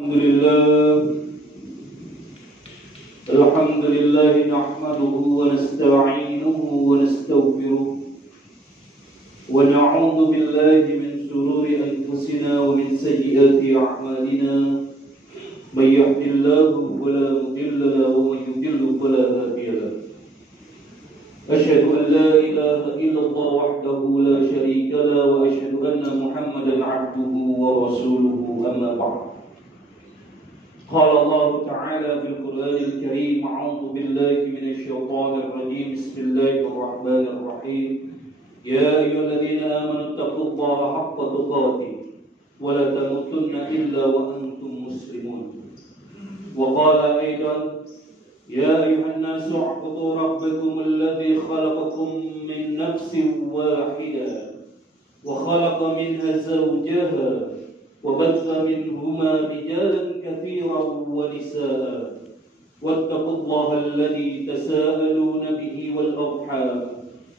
الحمد لله نحمده ونستعينه ونستغفره ونعوذ بالله من شرور أنفسنا ومن سيئات أعمالنا من يهد الله فلا مضل له ومن يضلل فلا هادي له أشهد أن لا إله إلا الله وحده لا شريك له وأشهد أن محمدا عبده ورسوله أما بعد قال الله تعالى في القرآن الكريم أعوذ بالله من الشيطان الرجيم بسم الله الرحمن الرحيم يا أيها الذين آمنوا اتقوا الله حق تقاته ولا تموتن إلا وأنتم مسلمون وقال أيضا يا أيها الناس اعبدوا ربكم الذي خلقكم من نفس واحدة وخلق منها زوجها وبث منهما رجالا كثيرا ونساء واتقوا الله الذي تساءلون به والأرحام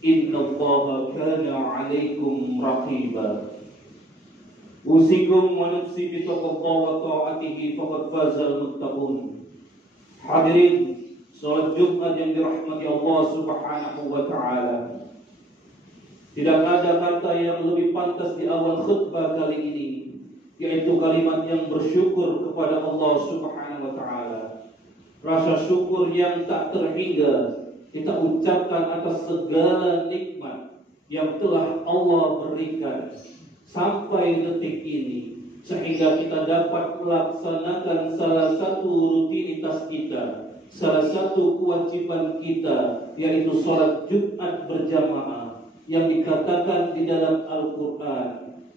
إن الله كان عليكم رقيبا أوصيكم ونفسي بتقوى الله وطاعته فقد فاز المتقون. Hadirin salat Jumat yang dirahmati Allah Subhanahu wa taala. Tidak ada kata yang lebih pantas di awal khutbah kali ini, yaitu kalimat yang bersyukur kepada Allah Subhanahu wa taala. Rasa syukur yang tak terhingga kita ucapkan atas segala nikmat yang telah Allah berikan sampai detik ini, sehingga kita dapat melaksanakan salah satu rutinitas kita, salah satu kewajiban kita, yaitu sholat Jumat berjamaah yang dikatakan di dalam Al-Quran.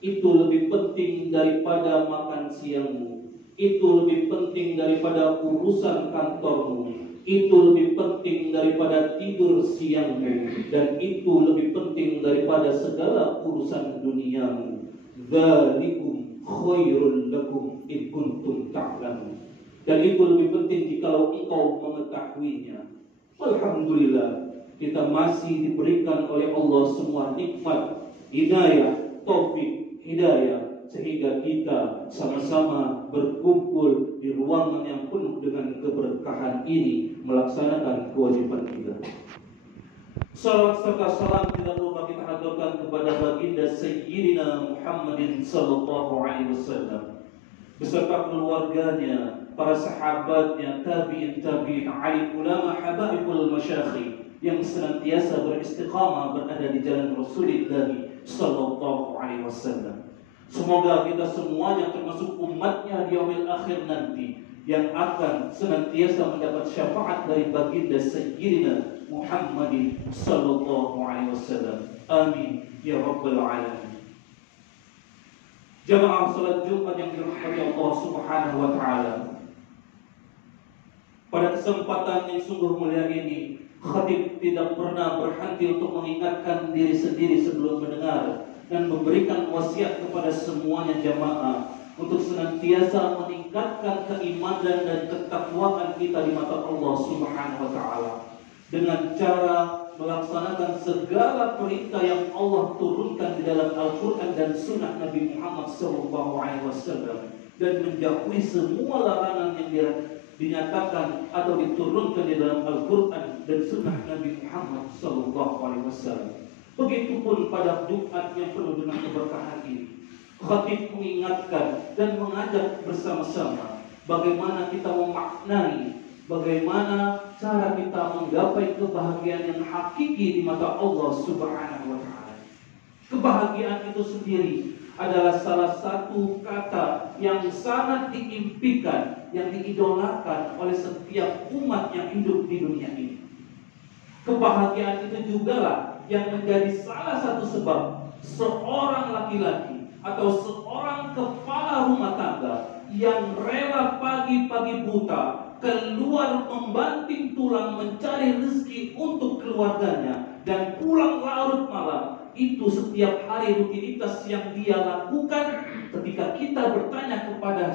Itu lebih penting daripada makan siangmu, itu lebih penting daripada urusan kantormu, itu lebih penting daripada tidur siangmu, dan itu lebih penting daripada segala urusan duniamu. Dzalikum khairul lakum in kuntum ta'lamun. Dan itu lebih penting jikalau engkau mengetahuinya. Alhamdulillah, kita masih diberikan oleh Allah semua nikmat, hidayah, taufik, hidayah, sehingga kita sama-sama berkumpul di ruangan yang penuh dengan keberkahan ini melaksanakan kewajiban kita. Salawat serta salam tidak lupa kita haturkan kepada baginda Sayyidina Muhammadin sallallahu alaihi wasallam beserta keluarganya, para sahabatnya, tabi'in, alim ulama, habaibul masyayikh yang senantiasa beristiqamah berada di jalan Rasulullah sallallahu alaihi wasallam. Semoga kita semuanya termasuk umatnya di yaumil akhir nanti yang akan senantiasa mendapat syafaat dari baginda Sayyidina Muhammadin sallallahu alaihi wasallam. Amin ya rabbal alamin. Jamaah salat Jumat yang dirahmati Allah Subhanahu wa taala. Pada kesempatan yang sungguh mulia ini, khatib tidak pernah berhenti untuk mengingatkan diri sendiri sebelum mendengar dan memberikan wasiat kepada semuanya jamaah untuk senantiasa meningkatkan keimanan dan ketakwaan kita di mata Allah Subhanahu wa taala dengan cara melaksanakan segala perintah yang Allah turunkan di dalam Al-Quran dan Sunnah Nabi Muhammad SAW, dan menjauhi semua larangan yang dinyatakan atau diturunkan di dalam Al-Quran dan Sunnah Nabi Muhammad SAW. Begitupun pada Jumat yang penuh dengan keberkahan ini, khatib mengingatkan dan mengajak bersama-sama bagaimana kita memaknai, bagaimana cara kita menggapai kebahagiaan yang hakiki di mata Allah Subhanahu wa taala. Kebahagiaan itu sendiri adalah salah satu kata yang sangat diimpikan, yang diidolakan oleh setiap umat yang hidup di dunia ini. Kebahagiaan itu jugalah yang menjadi salah satu sebab seorang laki-laki atau seorang kepala rumah tangga yang rela pagi-pagi buta keluar membanting tulang mencari rezeki untuk keluarganya dan pulang larut malam. Itu setiap hari rutinitas yang dia lakukan. Ketika kita bertanya kepada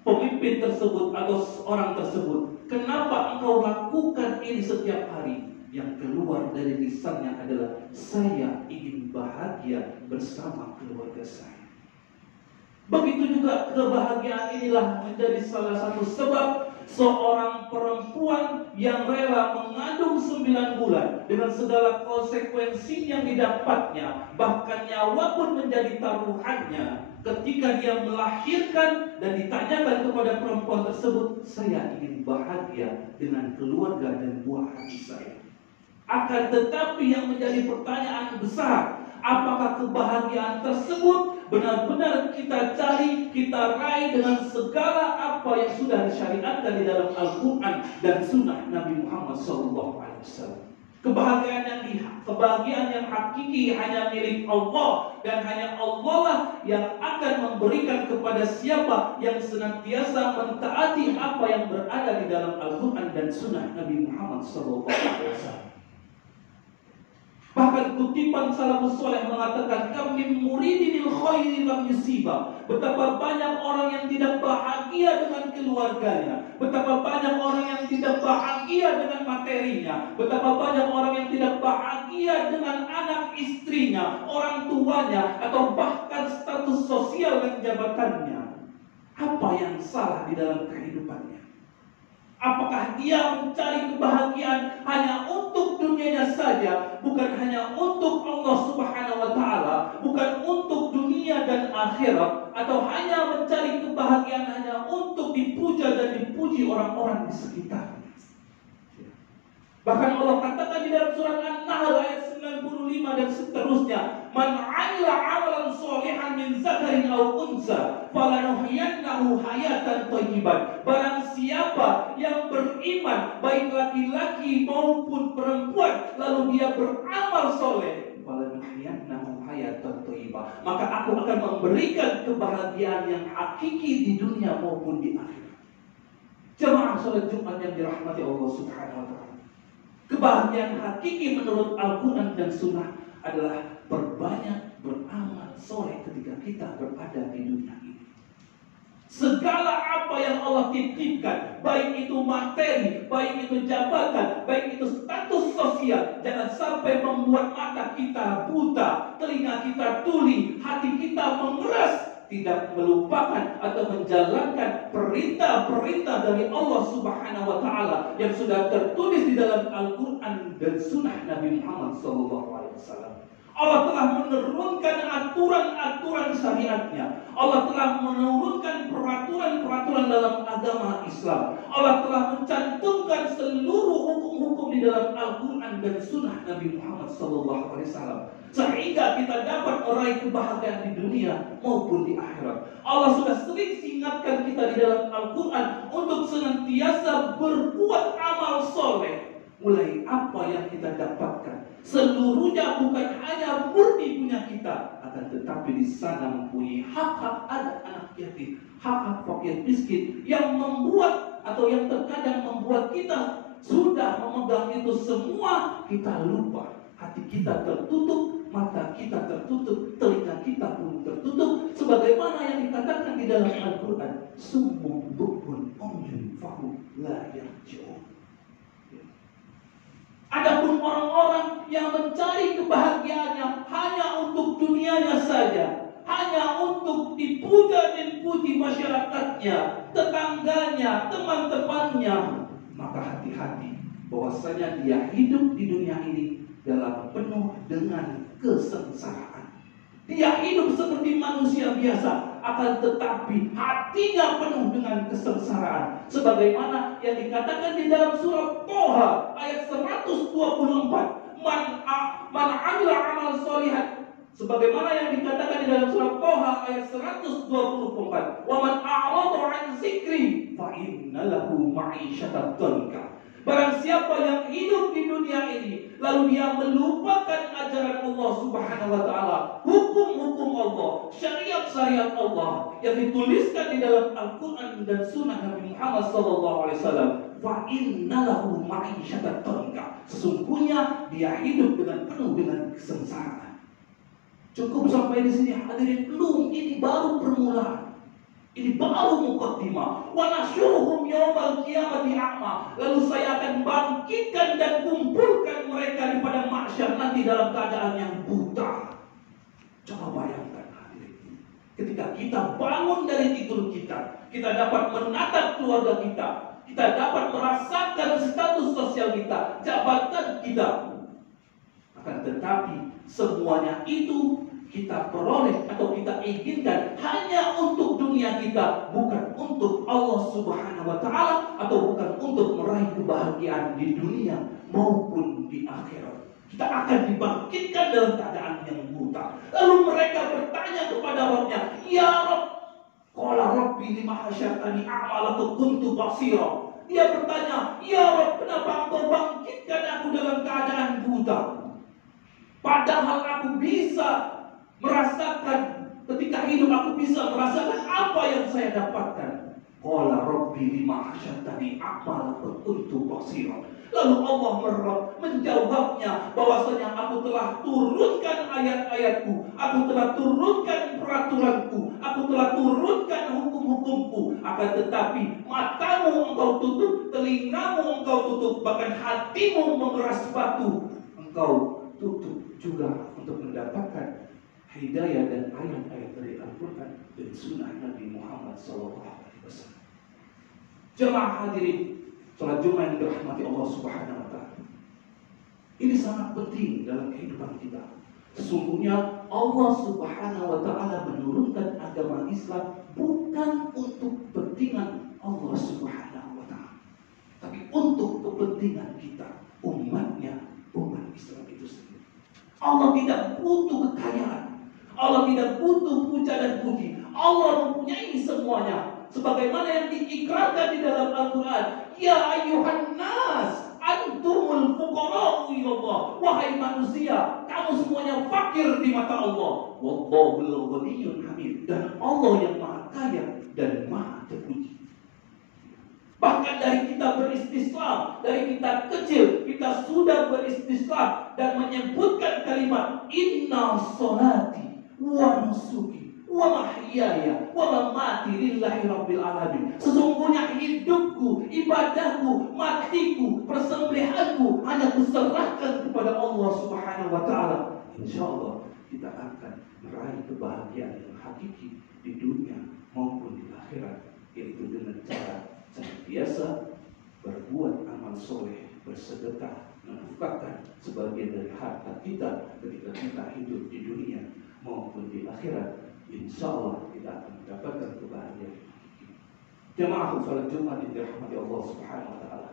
pemimpin tersebut atau orang tersebut, kenapa engkau lakukan ini setiap hari? Yang keluar dari lisannya adalah, saya ingin bahagia bersama keluarga saya. Begitu juga kebahagiaan inilah menjadi salah satu sebab seorang perempuan yang rela mengandung 9 bulan dengan segala konsekuensi yang didapatnya, bahkan nyawa pun menjadi taruhannya. Ketika dia melahirkan dan ditanyakan kepada perempuan tersebut, saya ingin bahagia dengan keluarga dan buah hati saya. Akan tetapi yang menjadi pertanyaan besar, apakah kebahagiaan tersebut benar-benar kita cari, kita raih dengan segala apa yang sudah disyariatkan di dalam Al-Quran dan Sunnah Nabi Muhammad SAW? Kebahagiaan yang hakiki hanya milik Allah, dan hanya Allah lah yang akan memberikan kepada siapa yang senantiasa mentaati apa yang berada di dalam Al-Quran dan Sunnah Nabi Muhammad SAW. Bahkan kutipan salafus saleh mengatakan, kam min muridinil khairi lam yusiba. Betapa banyak orang yang tidak bahagia dengan keluarganya, betapa banyak orang yang tidak bahagia dengan materinya, betapa banyak orang yang tidak bahagia dengan anak istrinya, orang tuanya, atau bahkan status sosial dan jabatannya. Apa yang salah di dalam kehidupannya? Apakah dia mencari kebahagiaan hanya untuk dunianya saja, bukan hanya untuk Allah Subhanahu wa Ta'ala, bukan untuk dunia dan akhirat, atau hanya mencari kebahagiaan hanya untuk dipuja dan dipuji orang-orang di sekitarnya? Bahkan Allah katakan di dalam surat An-Nahl ayat 95 dan seterusnya, man 'amila 'amalan sholihan min zakarin aw unsa falanuhyiyannahu hayatan thayyiban. Barang siapa yang beriman, baik laki-laki maupun perempuan, lalu dia beramal soleh, falanuhyiyannahu hayatan thayyiban, maka aku akan memberikan kebahagiaan yang hakiki di dunia maupun di akhirat. Jemaah salat Jumat yang dirahmati Allah Subhanahu wa Ta'ala, kebahagiaan hakiki menurut Al-Quran dan Sunnah adalah berbanyak beramal soleh ketika kita berada di dunia ini. Segala apa yang Allah titipkan, baik itu materi, baik itu jabatan, baik itu status sosial, jangan sampai membuat mata kita buta, telinga kita tuli, hati kita mengeras, tidak melupakan atau menjalankan perintah-perintah dari Allah Subhanahu wa Ta'ala yang sudah tertulis di dalam Al-Quran dan Sunnah Nabi Muhammad SAW. Allah telah menurunkan aturan-aturan syariatnya. Allah telah menurunkan peraturan-peraturan dalam agama Islam. Allah telah mencantumkan seluruh hukum-hukum di dalam Al-Quran dan Sunnah Nabi Muhammad SAW, sehingga kita dapat meraih kebahagiaan di dunia maupun di akhirat. Allah sudah sering ingatkan kita di dalam Al-Quran untuk senantiasa berbuat amal soleh. Mulai apa yang kita dapatkan, seluruhnya bukan hanya murni punya kita, akan tetapi di sana mempunyai hak-hak anak yatim, hak-hak fakir miskin, yang membuat atau yang terkadang membuat kita sudah memegang itu semua, kita lupa. Hati kita tertutup, mata kita tertutup, telinga kita pun tertutup, sebagaimana yang dikatakan di dalam Al-Quran, summun bukmun umyun fahum la yarji'un. Adapun orang-orang yang mencari kebahagiaannya hanya untuk dunianya saja, hanya untuk dipuja dan puji masyarakatnya, tetangganya, teman-temannya, maka hati-hati bahwasanya dia hidup di dunia ini dalam penuh dengan kesengsaraan. Dia hidup seperti manusia biasa, akan tetapi hatinya penuh dengan kesengsaraan. Sebagaimana yang dikatakan di dalam surat Toha ayat 124, Man amila amal sholihan. Sebagaimana yang dikatakan di dalam surat Toha ayat 124, Wa man a'rada an zikri fa inna lahu ma'isyatan dhanka. Barang siapa yang hidup di dunia ini lalu dia melupakan ajaran Allah Subhanahu wa Ta'ala, hukum-hukum Allah, syariat-syariat Allah yang dituliskan di dalam Al-Quran dan Sunnah Nabi Muhammad SAW, fa innalahu ma'isyatan dhanka. Sesungguhnya dia hidup dengan penuh dengan kesengsaraan. Cukup sampai di sini hadirin, belum, ini baru permulaan. Ini baru mukaddimah. Wa nasyuruhum yaumal qiyamati a'ma. Lalu saya akan bangkitkan dan kumpulkan mereka di padang mahsyar nanti dalam keadaan yang buta. Coba bayangkan hadirin. Ketika kita bangun dari tidur kita dapat menatap keluarga kita dapat merasakan status sosial kita, jabatan kita. Akan tetapi semuanya itu kita peroleh atau kita inginkan hanya untuk dunia kita, bukan untuk Allah Subhanahu wa Ta'ala, atau bukan untuk meraih kebahagiaan di dunia maupun di akhirat. Kita akan dibangkitkan dalam keadaan yang buta. Lalu mereka bertanya kepada Rabbnya, "Ya Rabb, qala Rabbi lima hasyartani a'ma laqad kuntu basira." Dia bertanya, "Ya Rabb, kenapa engkau bangkitkan aku dalam keadaan buta? Padahal aku bisa merasakan, ketika hidup aku bisa merasakan apa yang saya dapatkan." Qala Rabbi lima hasyartani a'ma laqad kuntu basira. Lalu Allah menjawabnya bahwasanya aku telah turunkan ayat-ayatku, aku telah turunkan peraturanku, aku telah turunkan hukum-hukumku. Akan tetapi matamu engkau tutup, telingamu engkau tutup, bahkan hatimu mengeras batu engkau tutup juga untuk mendapatkan hidayah dan ayat-ayat dari Al-Quran dan Sunnah Nabi Muhammad SAW. Jemaah hadirin salat Jumat yang dirahmati Allah Subhanahu wa Ta'ala, ini sangat penting dalam kehidupan kita. Sesungguhnya Allah Subhanahu wa Ta'ala menurunkan agama Islam bukan untuk kepentingan Allah Subhanahu wa Ta'ala, tapi untuk kepentingan kita, umatnya, umat Islam itu sendiri. Allah tidak butuh kekayaan, Allah tidak butuh puja dan puji. Allah mempunyai semuanya. Sebagaimana yang diikrarkan di dalam Al-Quran, "Ya ayyuhan nas, antumul fuqara'u ilallah." Wahai manusia, kamu semuanya fakir di mata Allah. Wallahul ghaniyyun hamid. Dan Allah yang maha kaya dan maha terpuji. Bahkan dari kita beristislam, dari kita kecil, kita sudah beristislam dan menyebutkan kalimat inna sholati wa nusuki wa mahyaya wa mamati lillahi rabbil alamin. Sesungguhnya hidupku, ibadahku, matiku, persembelihanku hanya kuserahkan kepada Allah Subhanahu wa Ta'ala. Insyaallah kita akan meraih kebahagiaan yang hakiki di dunia maupun di akhirat, yaitu dengan cara biasa berbuat amal soleh, bersedekah, menafkahkan sebagian dari harta kita ketika kita hidup di dunia maupun di akhirat. Insya Allah kita akan mendapatkan kebahagiaan. Jemaah salat Jumat yang dirahmati Allah Subhanahu wa Ta'ala.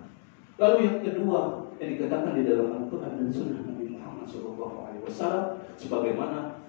Lalu yang kedua yang dikatakan di dalam Al-Quran dan Sunnah Nabi Muhammad SAW, sebagaimana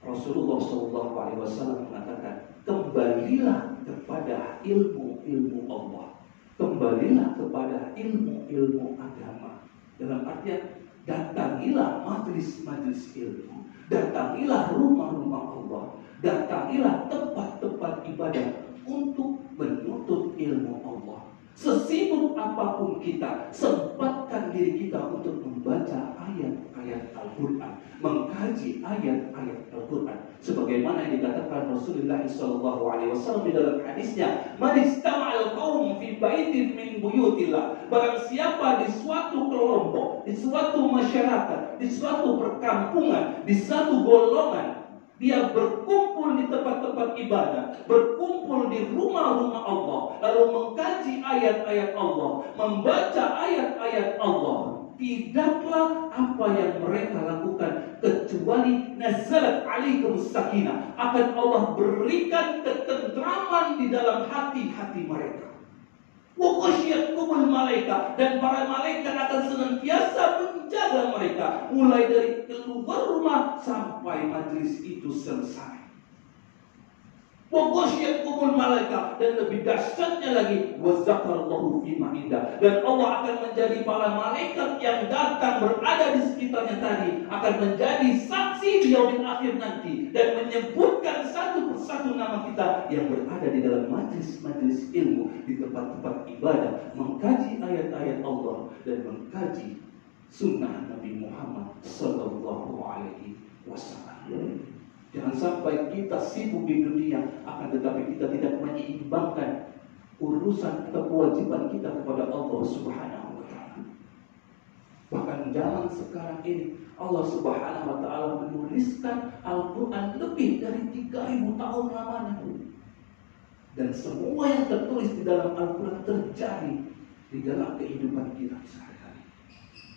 Rasulullah SAW mengatakan, kembalilah kepada ilmu-ilmu Allah, kembalilah kepada ilmu-ilmu agama. Dalam artian, datangilah majlis-majlis ilmu, datangilah rumah-rumah Allah, datangilah tempat-tempat ibadah untuk menuntut ilmu Allah. Sesibuk apapun kita, sempatkan diri kita untuk membaca ayat-ayat Al-Quran, mengkaji ayat-ayat Al-Quran. Sebagaimana yang dikatakan Rasulullah SAW di dalam hadisnya, "Man istama'al qaum fi baitin min buyutillah." Barang siapa di suatu kelompok, di suatu masyarakat, di suatu perkampungan, di satu golongan, dia berkumpul di tempat-tempat ibadah, berkumpul di rumah-rumah Allah, lalu mengkaji ayat-ayat Allah, membaca ayat-ayat Allah, tidaklah apa yang mereka lakukan kecuali nazalat alaikum sakinah, akan Allah berikan ketentraman di dalam hati-hati mereka. Wa ghasyiyatkumul malaika, dan para malaikat akan senantiasa menjaga mereka mulai dari keluar rumah sampai majlis itu selesai. Wa ghasyiyatkumul malaika, dan lebih dahsyatnya lagi, wa zakarallahu fima indah, dan Allah akan menjadi para malaikat yang datang berada di sekitarnya tadi akan menjadi saksi di yaumil akhir nanti dan menyebutkan satu persatu nama kita yang berada di dalam majlis-majlis ilmu, di tempat-tempat ibadah, mengkaji ayat-ayat Allah dan mengkaji sunnah Nabi Muhammad sallallahu alaihi wasallam. Jangan sampai kita sibuk di dunia, akan tetapi kita tidak menyeimbangkan urusan atau kewajiban kita kepada Allah Subhanahu wa Ta'ala. Bahkan zaman sekarang ini Allah Subhanahu wa taala menuliskan Al-Qur'an lebih dari 3000 tahun lamanya. Dan semua yang tertulis di dalam Al-Qur'an terjadi di dalam kehidupan kita sehari-hari.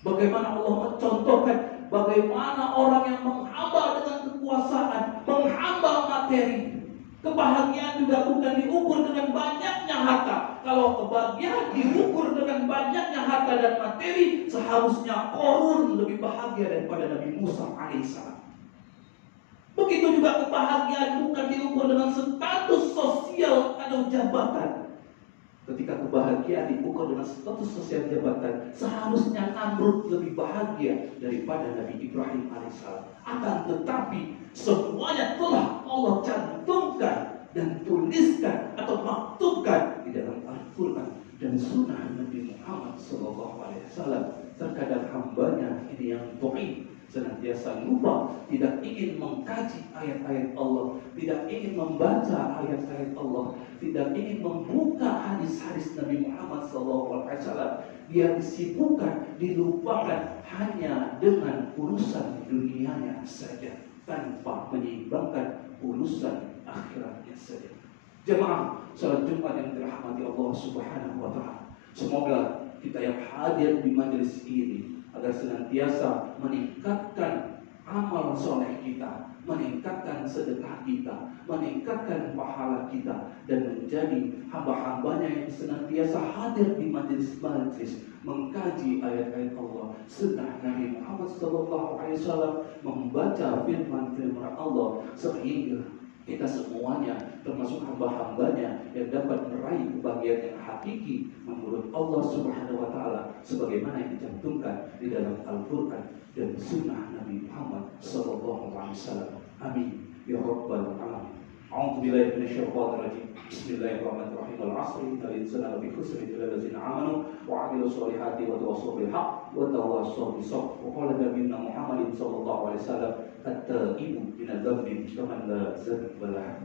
Bagaimana Allah mencontohkan bagaimana orang yang menghamba dengan kekuasaan, menghamba materi. Kebahagiaan juga bukan diukur dengan banyaknya harta. Kalau kebahagiaan diukur dengan banyaknya harta dan materi, seharusnya Qarun lebih bahagia daripada Nabi Musa alaihissalam. Begitu juga kebahagiaan bukan diukur dengan status sosial atau jabatan. Ketika kebahagiaan diukur dengan status sosial jabatan, seharusnya Namrud lebih bahagia daripada Nabi Ibrahim alaihissalam. Akan tetapi semuanya telah Allah cantumkan dan tuliskan atau maktubkan di dalam Al-Quran dan Sunnah Nabi Muhammad SAW. Terkadang hambanya ini yang dhaif, senantiasa lupa, tidak ingin mengkaji ayat-ayat Allah, tidak ingin membaca ayat-ayat Allah, tidak ingin membuka hadis-hadis Nabi Muhammad SAW. Dia disibukkan, dilupakan hanya dengan urusan dunianya saja, tanpa menyeimbangkan urusan akhiratnya saja. Jemaah salat Jumat yang dirahmati Allah Subhanahu wa taala, semoga kita yang hadir di majelis ini agar senantiasa meningkatkan amal soleh kita, meningkatkan sedekah kita, meningkatkan pahala kita, dan menjadi hamba-hambanya yang senantiasa hadir di majelis-majelis mengkaji ayat-ayat Allah, sunnah Nabi Muhammad SAW, membaca firman-firman Allah, sehingga kita semuanya termasuk hamba-hambanya yang dapat meraih kebahagiaan yang hakiki menurut Allah Subhanahu wa taala sebagaimana yang dicantumkan di dalam Al-Qur'an dan sunnah Nabi Muhammad sallallahu alaihi wasallam. Amin ya rabbal alamin. A'udzu billahi minasyaitonir rajim. Bismillahirrahmanirrahim. Wal 'asri innal insana lafi khusr illa allazina amanu wa 'amilus solihati wa tawassaw bil haqq wa tawassaw bis sabr. Wa qala nabiyuna Muhammadin sallallahu alaihi wasallam at-taibu min adh-dhanbi kaman la dhanba lahu.